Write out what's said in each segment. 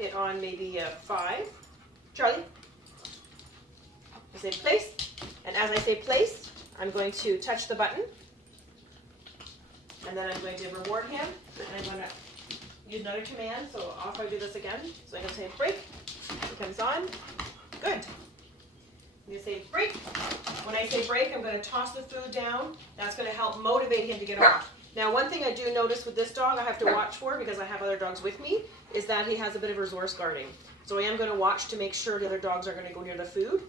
it on maybe a 5. Charlie, I say place, and as I say place, I'm going to touch the button, and then I'm going to reward him, and I'm going to use another command, so off I do this again. So I'm going to say break, it comes on, good. I'm going to say break. When I say break, I'm going to toss the food down. That's going to help motivate him to get off. Now, one thing I do notice with this dog I have to watch for, because I have other dogs with me, is that he has a bit of resource guarding. So I am going to watch to make sure the other dogs are going to go near the food,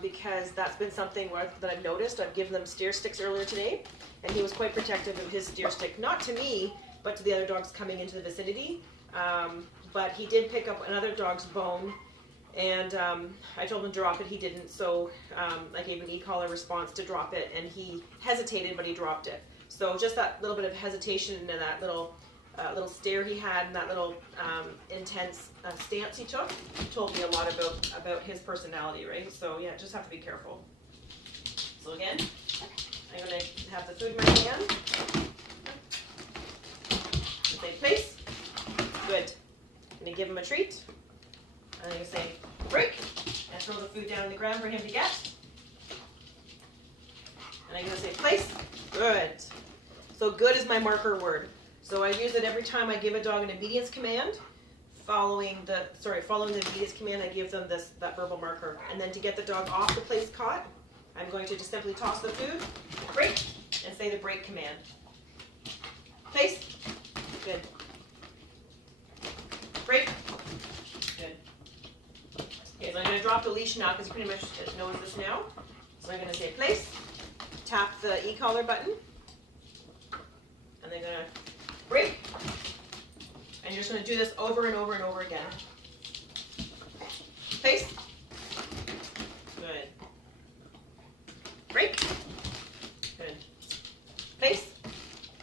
because that's been something that I've noticed. I've given them steer sticks earlier today, and he was quite protective of his steer stick, not to me, but to the other dogs coming into the vicinity. But he did pick up another dog's bone, and I told him to drop it. He didn't, so I gave an e-collar response to drop it, and he hesitated, but he dropped it. So just that little bit of hesitation and that little stare he had, and that little intense stance he took, told me a lot about his personality, right? So yeah, just have to be careful. So again, I'm going to have the food in my hand. Say place. Good. I'm going to give him a treat. I'm going to say break, and throw the food down on the ground for him to get. And I'm going to say place. Good. So good is my marker word. So I use it every time I give a dog an obedience command. Following the obedience command, I give them that verbal marker. And then to get the dog off the place caught, I'm going to just simply toss the food, break, and say the break command. Place. Good. Break. Good. Okay, so I'm going to drop the leash now because he pretty much knows this now. So I'm going to say place, tap the e-collar button, and then going to break. And you're just going to do this over and over and over again. Place. Good. Break. Good. Place.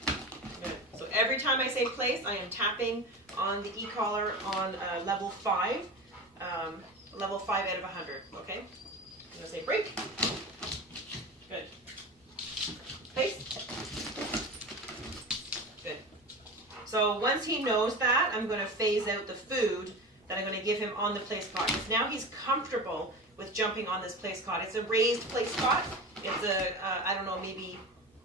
Good. So every time I say place, I am tapping on the e-collar on level 5. Level 5 out of 100. Okay? I'm going to say break. Good. Place. Good. So once he knows that, I'm going to phase out the food that I'm going to give him on the place cot. Because now he's comfortable with jumping on this place cot. It's a raised place cot. It's I don't know, maybe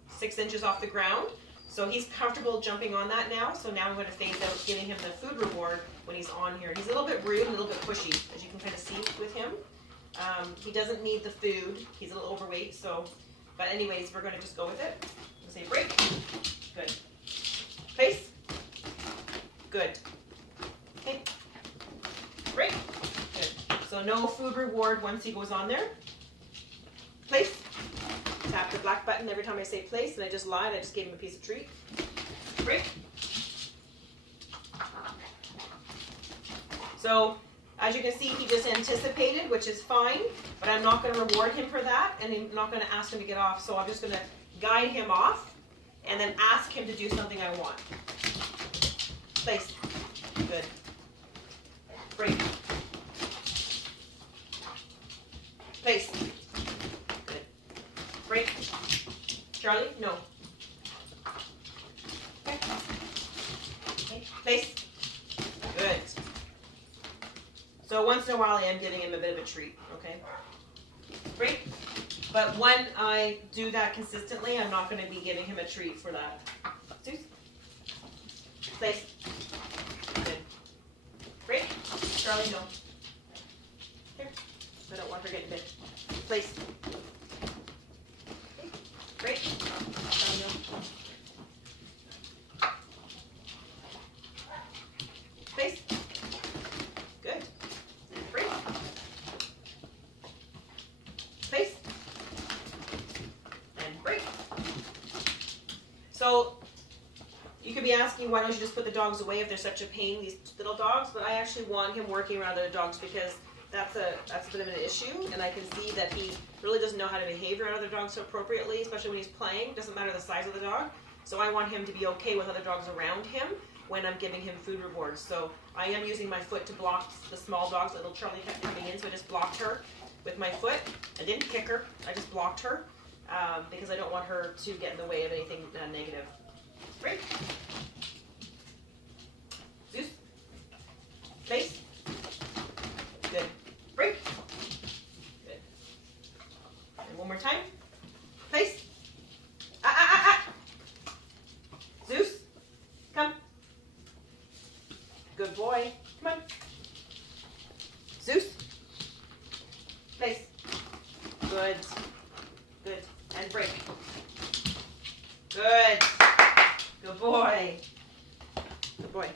6 inches off the ground. So he's comfortable jumping on that now. So now I'm going to phase out giving him the food reward when he's on here. He's a little bit rude, a little bit pushy, as you can kind of see with him. He doesn't need the food. He's a little overweight. So, but anyways, we're going to just go with it. We'll say break. Good. Place. Good. Okay. Break. Good. So no food reward once he goes on there. Place. Tap the black button every time I say place, and I just lied. I just gave him a piece of treat. Break. So as you can see, he just anticipated, which is fine, but I'm not going to reward him for that, and I'm not going to ask him to get off. So I'm just going to guide him off and then ask him to do something I want. Place. Good. Break. Place. Good. Break. Charlie? No. Okay. Okay. Place. Good. So once in a while I am giving him a bit of a treat, okay? Break. But when I do that consistently, I'm not going to be giving him a treat for that. Zeus. Place. Good. Break. Charlie, no. Here. I don't want her getting bit. Place. Okay. Break. Charlie, no. Place. Good. Break. Place. And break. So you could be asking, why don't you just put the dogs away if they're such a pain, these little dogs? But I actually want him working around other dogs because that's a bit of an issue, and I can see that he really doesn't know how to behave around other dogs so appropriately, especially when he's playing. Doesn't matter the size of the dog. So I want him to be okay with other dogs around him when I'm giving him food rewards. So I am using my foot to block the small dogs. Little Charlie kept coming in, so I just blocked her with my foot. I didn't kick her, I just blocked her because I don't want her to get in the way of anything negative. Break. Zeus. Place. Come on. Zeus. Place. Good. Good. And break. Good. Good boy. Good boy.